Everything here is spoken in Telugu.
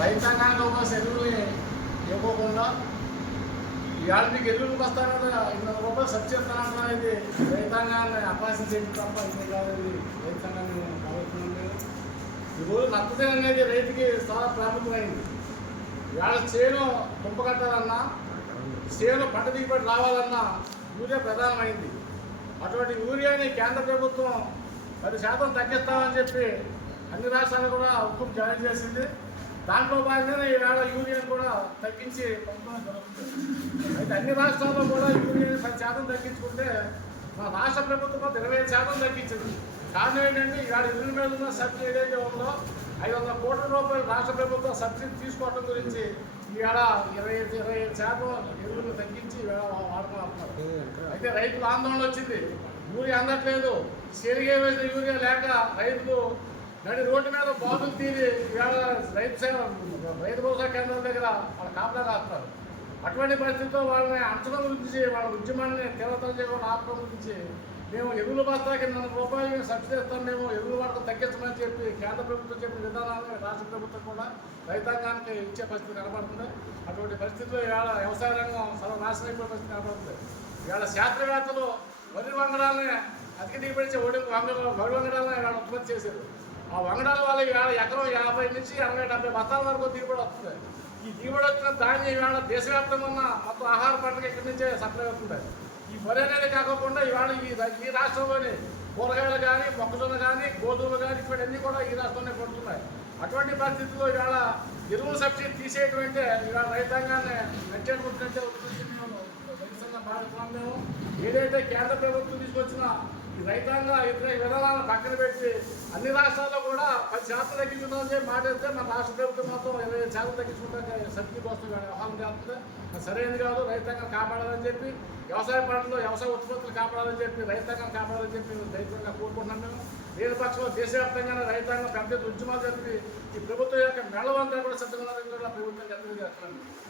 రైతాంగానికి ఒక ఎరువుల్ని ఇవ్వకుండా ఇవాళ మీకు ఎరువులు వస్తాను కదా ఇన్ని రూపాయలు సబ్సిడీ ఇస్తాను అనేది రైతాంగాన్ని అపాసించేది తప్ప ఇది కాదు ఇది. రైతాంగాన్ని కావాల్సింది లేదు. ఈరోజు నత్తదనం అనేది రైతుకి చాలా ప్రాముఖ్యమైంది. ఇవాళ చేను దుంప కట్టాలన్నా చేను పంట దిగుబడి రావాలన్నా యూరియా ప్రధానమైంది. అటువంటి యూరియాని కేంద్ర ప్రభుత్వం పది శాతం తగ్గిస్తామని చెప్పి అన్ని రాష్ట్రాలు కూడా హుకుం జారీ చేసింది. దాంట్లో భాగంగానే ఈవేళ యూనియన్ కూడా తగ్గించి పంపడం జరుగుతుంది. అయితే అన్ని రాష్ట్రాల్లో కూడా యూనియన్ పది శాతం తగ్గించుకుంటే మా రాష్ట్ర ప్రభుత్వం ఇరవై ఐదు శాతం తగ్గించింది. కారణం ఏంటంటే ఈవేళ ఎరువుల మీద ఉన్న సబ్సిడీ ఏదైతే ఉందో ఐదు వందల కోట్ల రూపాయలు రాష్ట్ర ప్రభుత్వం సబ్సిడీ తీసుకోవడం గురించి ఈవేళ ఇరవై ఐదు ఇరవై ఐదు శాతం ఎరువులు తగ్గించి ఈవేళ వాడుతున్నారు అయితే రైతులు ఆందోళన వచ్చింది. యూరియా అందట్లేదు. సెరిగే వేసిన యూరియా లేక రైతులు నడి రోడ్డు మీద బాధలు తీరి ఇవాళ రైతు సేవ రైతు భరోసా కేంద్రం దగ్గర వాళ్ళ కాపలా కాస్తారు అటువంటి పరిస్థితుల్లో వాళ్ళని అంచనం గురించి వాళ్ళ ఉద్యమాన్ని తీవ్రతరం చేయడం ఆపడం గురించి మేము ఎరువుల బస్తాకి నాలుగు రూపాయలు మేము సబ్సిడీ ఇస్తాం మేము ఎరువుల వాడకం తగ్గించమని చెప్పి కేంద్ర ప్రభుత్వం చెప్పిన విధానాన్ని రాష్ట్ర ప్రభుత్వం కూడా రైతాంగానికి ఇచ్చే పరిస్థితి కనబడుతుంది. అటువంటి పరిస్థితుల్లో ఇవాళ వ్యవసాయ రంగం సర్వనాశనం అయిపోయే పరిస్థితి కనబడుతుంది. ఇవాళ శాస్త్రవేత్తలు వరి వంగడాలని అధిక దిగుబడి ఒడి వంగ వరి వంగడాలని ఇవాళ ఉత్పత్తి చేశారు. ఆ వంగడాల వల్ల ఇవాళ ఎకరం యాభై నుంచి అరవై డెబ్బై బస్తాల వరకు దిగుబడి వస్తుంది. ఈ దిగుబడి వచ్చిన ధాన్యం ఈవేళ దేశవ్యాప్తంగా ఉన్న మొత్తం ఆహార పంటకు ఇక్కడి నుంచే సప్లై అవుతుంటాయి ఈ వరి అనేది కాకుండా ఇవాళ ఈ ఈ రాష్ట్రంలోని కూరగాయలు కానీ మొక్కజొన్న కానీ గోధుమలు కానీ ఇవన్నీ కూడా ఈ రాష్ట్రంలోనే పడుతున్నాయి. అటువంటి పరిస్థితుల్లో ఇవాళ ఎరువు సబ్సిడీ తీసేటువంటి ఇవాళ రైతాంగాన్ని నచ్చేటట్టు మేము రైతున్న భాగస్వామ్యం మేము ఏదైతే కేంద్ర ప్రభుత్వం తీసుకొచ్చిన రైతాంగ వ్యతిరేక విధానాలను పక్కన పెట్టి అన్ని రాష్ట్రాల్లో కూడా పది శాతం తగ్గించుకుందామని చెప్పి మాట్లాడితే మన రాష్ట్ర ప్రభుత్వం మాత్రం ఇరవై ఐదు శాతం తగ్గించుకుంటే సబ్సిడీ కోసం వ్యవహారం చేస్తుంది. అది సరైనది కాదు రైతాంగం కాపాడాలని చెప్పి వ్యవసాయ పంటలు వ్యవసాయ ఉత్పత్తులు కాపాడాలని చెప్పి రైతాంగం కాపాడాలని చెప్పి రైతాంగం కోరుకుంటున్నాం మేము. లేని పక్షంలో దేశవ్యాప్తంగానే రైతాంగం పెద్ద ఉద్యమాలు జరిపి ఈ ప్రభుత్వం యొక్క మెళ్ళవంతా కూడా సిద్ధంగా ప్రభుత్వం కూడా ప్రభుత్వం